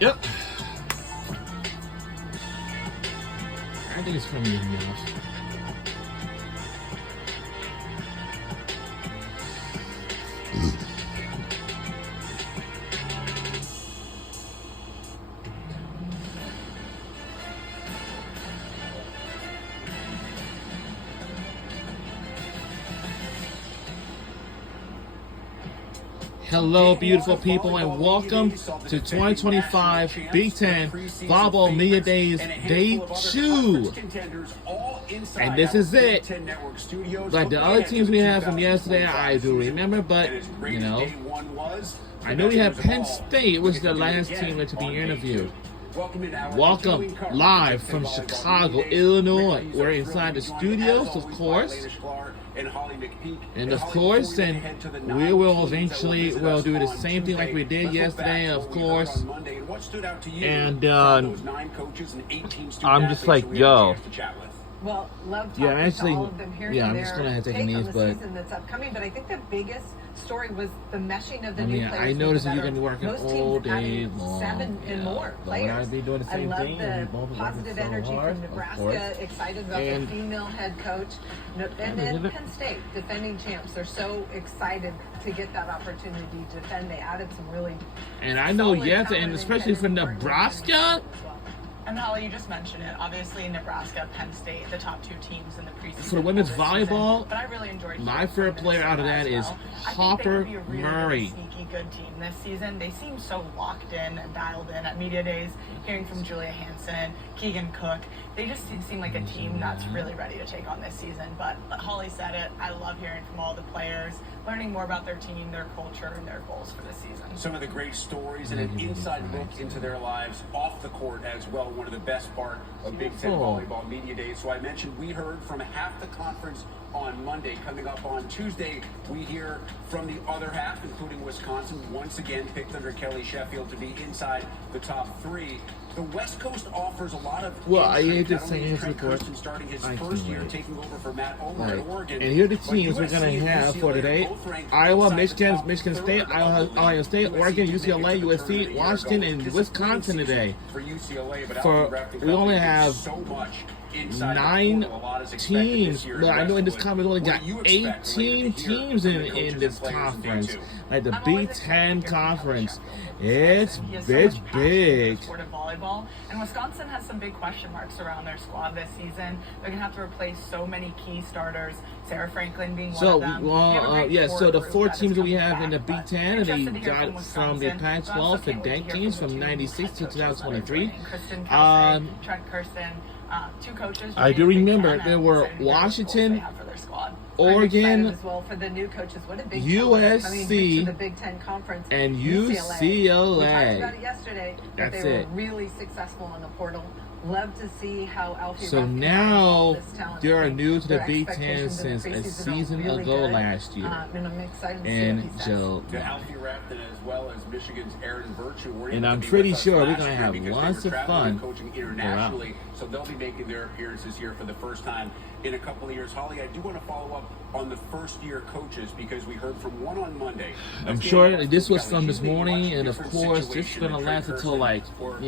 Yep. I think it's coming in enough. Hello, beautiful people, and welcome to 2025 Big Ten Volleyball Media Days Day 2. And this is it. Like the other teams we have from yesterday, I do remember, but, you know, I know we have Penn State, which is the last team to be interviewed. Welcome live from Chicago, Illinois. We're inside the studios, of course. And of course, and we will eventually do the same thing like we did yesterday, of course. And I'm just like, yo. Well, love talking to all of them here. I'm just gonna have to take a niece, but season that's upcoming. But I think the biggest story was the meshing of the new players. I noticed that you're gonna be working all day long. 7 and more players. Be doing the same I love thing, the positive energy from Nebraska. Excited about the female head coach, and then Penn State, defending champs. They're so excited to get that opportunity to defend. They added some really. And I know, yes, and especially for Nebraska. And Holly, you just mentioned it. Obviously, Nebraska, Penn State, the top 2 teams in the preseason. For the women's volleyball, but I really enjoyed my favorite player out of that is Hopper Murray. Sneaky good team this season. They seem so locked in and dialed in at media days. Hearing from Julia Hansen, Keegan Cook, they just seem like a team that's really ready to take on this season. But Holly said it. I love hearing from all the players, learning more about their team, their culture, and their goals for this season. Some of the great stories and an inside look into their lives off the court as well. One of the best part of Big Ten Volleyball Media Days. So I mentioned we heard from half the conference on Monday. Coming up on Tuesday, we hear from the other half, including Wisconsin, once again picked under Kelly Sheffield to be inside the top 3. The West Coast offers a lot of. Well, I hate to say his report. Starting his first year, taking over for Matt Ulmer at Oregon. And here are the teams we're going to have for today: Iowa, Michigan State, Ohio State, Oregon, UCLA, USC, Washington, and Wisconsin today. For UCLA, but we only have so much 9 teams. But I know in this conference we only got 18 teams in this conference. Like the Big Ten conference. It's big. Sport of volleyball, and Wisconsin has some big question marks around their squad this season. They're gonna have to replace so many key starters. Sarah Franklin being one of them. So the 4 teams that we have in the Big Ten, they got from the Pac-12 for deck teams from '96 to 2023. Trent Kirsten, 2 coaches. I do remember there were Washington, Oregon, as well for the new coaches. What a big USC, the Big Ten Conference, and UCLA. We talked UCLA. about it yesterday. That's they were it. really successful on the portal. Love to see how Alfie. So Ruff now they are new to the Their Big Ten expectations in since the a preseason are season really ago good. last year. And I'm excited to see And what he Joe. To Alfie Rapton as well as Michigan's Aaron Virtue. And I'm pretty sure we're going to have lots of fun. Coaching internationally, so they'll be making their appearances here for the first time in a couple of years. Holly, I do want to follow up on the first-year coaches because we heard from one on Monday. I'm sure this was from this morning, and of course, this is going to last until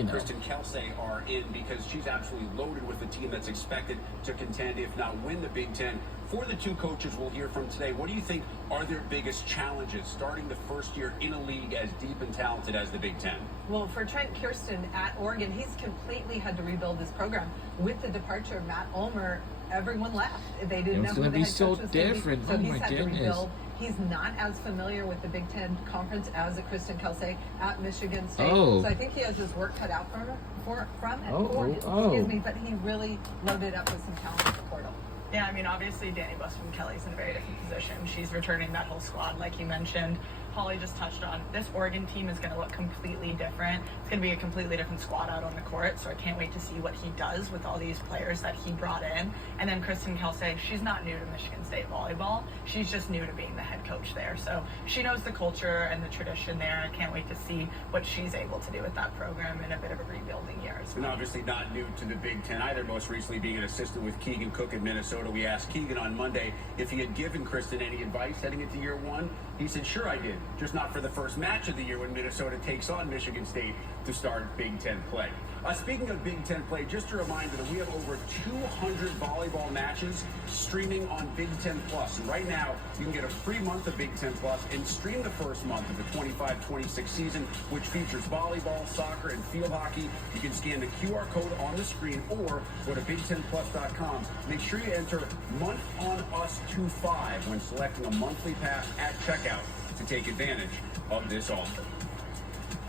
Kristen Kelsey are in because she's absolutely loaded with a team that's expected to contend, if not win the Big Ten. For the 2 coaches we'll hear from today, what do you think are their biggest challenges starting the first year in a league as deep and talented as the Big Ten? Well, for Trent Kirsten at Oregon, he's completely had to rebuild his program. With the departure of Matt Ulmer, everyone left. They didn't know who the head coach was different. So Oh he's my had to goodness. rebuild. He's not as familiar with the Big Ten Conference as a Kristen Kelsey at Michigan State. Oh. So I think he has his work cut out from him. Oh. Excuse me, but he really loaded up with some talent at the portal. Yeah, I mean, obviously, Danny Busman-Kelly's in a very different position. She's returning that whole squad, like you mentioned. Holly just touched on, this Oregon team is going to look completely different. It's going to be a completely different squad out on the court, so I can't wait to see what he does with all these players that he brought in. And then Kristen Kelsey, she's not new to Michigan State volleyball. She's just new to being the head coach there. So she knows the culture and the tradition there. I can't wait to see what she's able to do with that program in a bit of a rebuilding year as well. And obviously not new to the Big Ten either, most recently being an assistant with Keegan Cook in Minnesota. We asked Keegan on Monday if he had given Kristen any advice heading into year 1. He said, sure I did. just not for the first match of the year when Minnesota takes on Michigan State to start Big Ten play. Speaking of Big Ten play, just a reminder that we have over 200 volleyball matches streaming on Big Ten Plus. And right now, you can get a free month of Big Ten Plus and stream the first month of the 25-26 season, which features volleyball, soccer, and field hockey. You can scan the QR code on the screen or go to BigTenPlus.com. Make sure you enter Month on Us 25 when selecting a monthly pass at checkout to take advantage of this offer.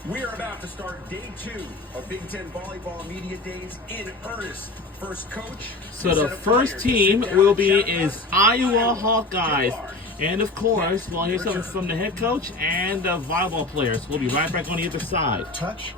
We are about to start day 2 of Big Ten Volleyball Media Days in earnest. First coach. So the first team will be is Iowa Hawkeyes. And of course, we'll hear something from the head coach and the volleyball players. We'll be right back on the other side. Touch.